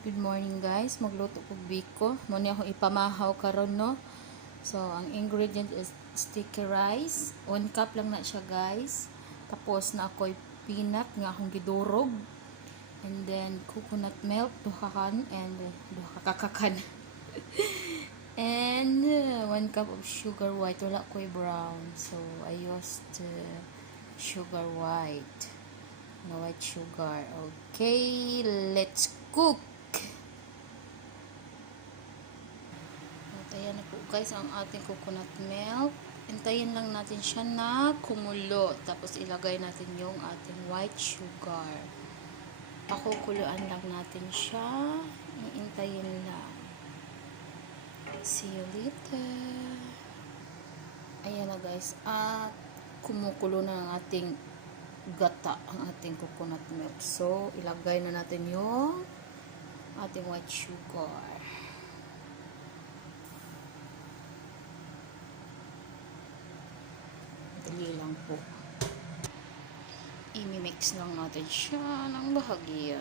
Good morning guys, magluto ko biko. Muna ako ipamahaw karon no. So ang ingredient is sticky rice. 1 cup lang na siya guys. Tapos na ako'y peanut nga akong gidurog. And then coconut milk duha kan and duha kakakan. And 1 cup of sugar white. Wala ko'y brown. So I used sugar white. No white sugar. Okay, let's cook. Ayan na po guys ang ating coconut milk. Hintayin lang natin siya na kumulo. Tapos ilagay natin yung ating white sugar. Pakukuluan lang natin siya. Hintayin lang. See you later. Ayan na guys. At kumukulo na ang ating gata, ang ating coconut milk. So ilagay na natin yung ating white sugar. Dali lang po. I-mix lang natin siya ng bahagya.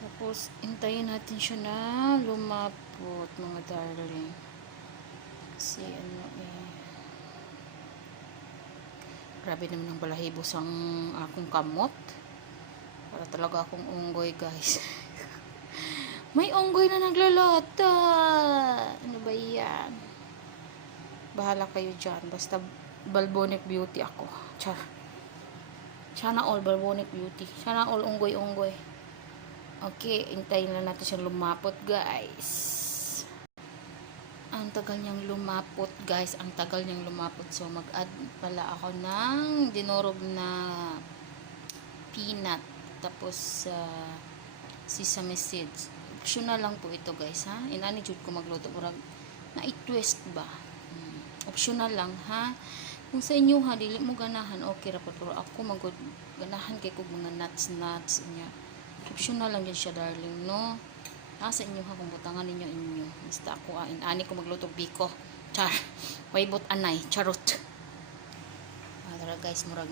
Tapos, hintayin natin siya na lumapot, mga darling. Kasi, grabe naman ang balahibos ang akong kamot. Para talaga akong unggoy, guys. May unggoy na naglalata. Ano ba yan? Bahala kayo dyan. Basta, Balbonic Beauty ako. Sana all Balbonic Beauty. Sana all unggoy-unggoy. Okay, hintayin lang natin siyang lumapot, guys. Ang tagal niyang lumapot, guys. Ang tagal niyang lumapot. So, mag-add pala ako ng dinurog na peanut. Tapos, sesame seeds. Optional lang po ito, guys, ha? Inani jud ko magluto. Murag na-twist ba? Optional lang, ha? Kung sa inyo ha, dili mo ganahan, okay ra po. Pero ako ganahan kay ko mga nuts niya. Optional lang din siya, darling, no? Nasa inyo ha, kung butangan ninyo inyo. Basta ako, ani ko magluto biko. Char. Waibot anay. Charot. Tara guys, murag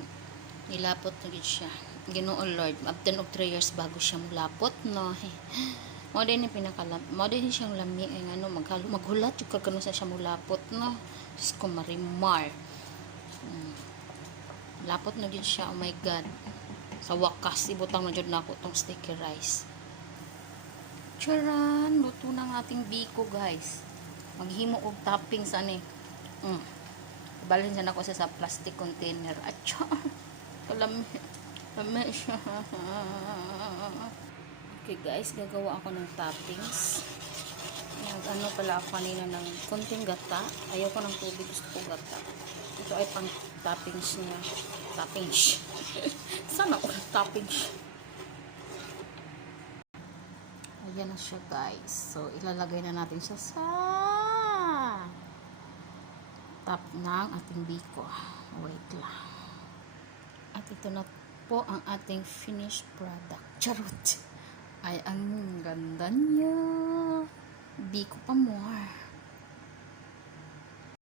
nilapot na gid siya. Ginoo Lord, after of 3 years bago siya mulapot, no? Mo din mo din siyang lami ay ano maghulat jud kagano sa siya mulapot, no? Diyos ko marimar. Lapot na dyan siya, oh my god. Sa wakas, ibutang na dyan na ako itong sticky rice. Charan! Luto ng ating biko, guys. Maghimo og toppings, ani. Ibalhin siya na ako sa plastic container. Atcha! Kalami siya. Okay, guys. Gagawa ako ng toppings. Ano pala ako kanina ng konting gata. Ayoko ng tubig. Gusto ko gata. Ito ay pang toppings niya. Toppings. Sana ako toppings. Ayan na siya, guys. So, ilalagay na natin siya sa top ng ating biko. Wait lang. At ito na po ang ating finished product. Charot! Ay, ang ganda niya. Biko pa more.